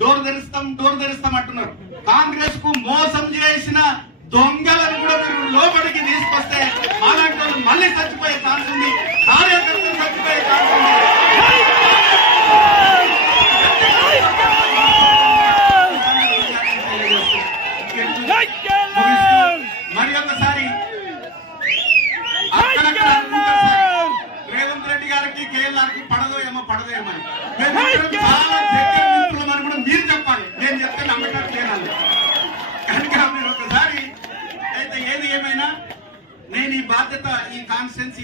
Door తెరుస్తాం అంటున్నారు. కాంగ్రెస్ కు మోసం చేసిన దొంగలను కూడా మీరు లోపలికి తీసుకొస్తే అలాంటి వాళ్ళు మళ్ళీ చచ్చిపోయే ఛాన్స్ ఉంది, కార్యకర్తలు చచ్చిపోయే ఛాన్స్ ఉంది. మరి ఒకసారి రేవంత్ రెడ్డి గారికి కేఎల్ఆర్ కి పడదో ఏమో అని చాలా దగ్గర మిత్రులమని కూడా మీరు చెప్పాలి. నేను చెప్తే నమ్మకం లేనాలి కనుక మీరు ఒకసారి అయితే ఏది ఏమైనా నేను ఈ బాధ్యత ఈ కాన్స్టిట్యున్సీ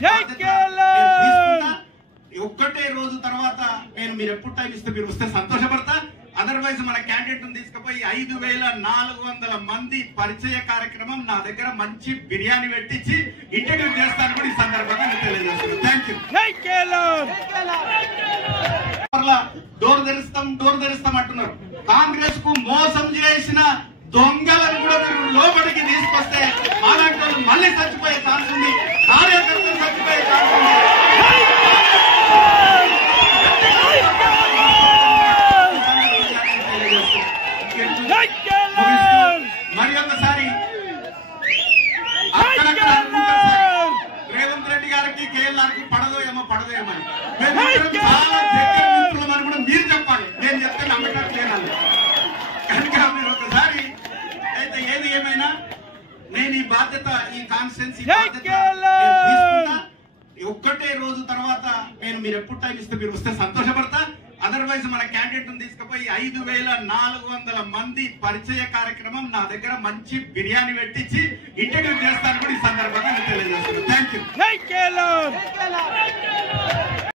తీసుకుంటా. ఒక్కటే రోజు తర్వాత మీరు ఎప్పుడు టైం ఇస్తే మీరు వస్తే సంతోషపడతా. అదర్వైజ్ మన క్యాండిడేట్ తీసుకుపోయి 5400 మంది పరిచయ కార్యక్రమం నా దగ్గర మంచి బిర్యానీ పెట్టించి ఇంటర్వ్యూ చేస్తాను కూడా ఈ సందర్భంగా నేను తెలియజేస్తున్నాను. Thank you. డోర్ తెరుస్తాం అంటున్నారు. కాంగ్రెస్ కు మోసం చేసిన దొంగలను కూడా మీరు లోపలికి తీసుకొస్తే అలాంటి వాళ్ళు మళ్ళీ చచ్చిపోయే ఛాన్స్ ఉంది, కార్యకర్తలు చచ్చిపోయే ఛాన్స్ ఉంది. మరి ఒకసారి రేవంత్ రెడ్డి గారికి కేఎల్ఆర్ కి పడదో ఏమో అని చాలా దగ్గర మిత్రులమని కూడా మీరు చెప్పాలి. నేను చెప్తే నమ్మకం లేనాలి కనుక మీరు ఒకసారి అయితే ఏది ఏమైనా నేను ఈ బాధ్యత ఈ కాన్స్టిట్యున్సీ తీసుకుంటా. ఒక్కటే రోజు తర్వాత మీరు ఎప్పుడు టైం ఇస్తే మీరు వస్తే సంతోషపడతా. అదర్వైజ్ మన క్యాండిడేట్ తీసుకుపోయి 5400 మంది పరిచయ కార్యక్రమం నా దగ్గర మంచి బిర్యానీ పెట్టించి ఇంటర్వ్యూ చేస్తాను కూడా ఈ సందర్భంగా నేను తెలియజేస్తున్నాను. Thank you.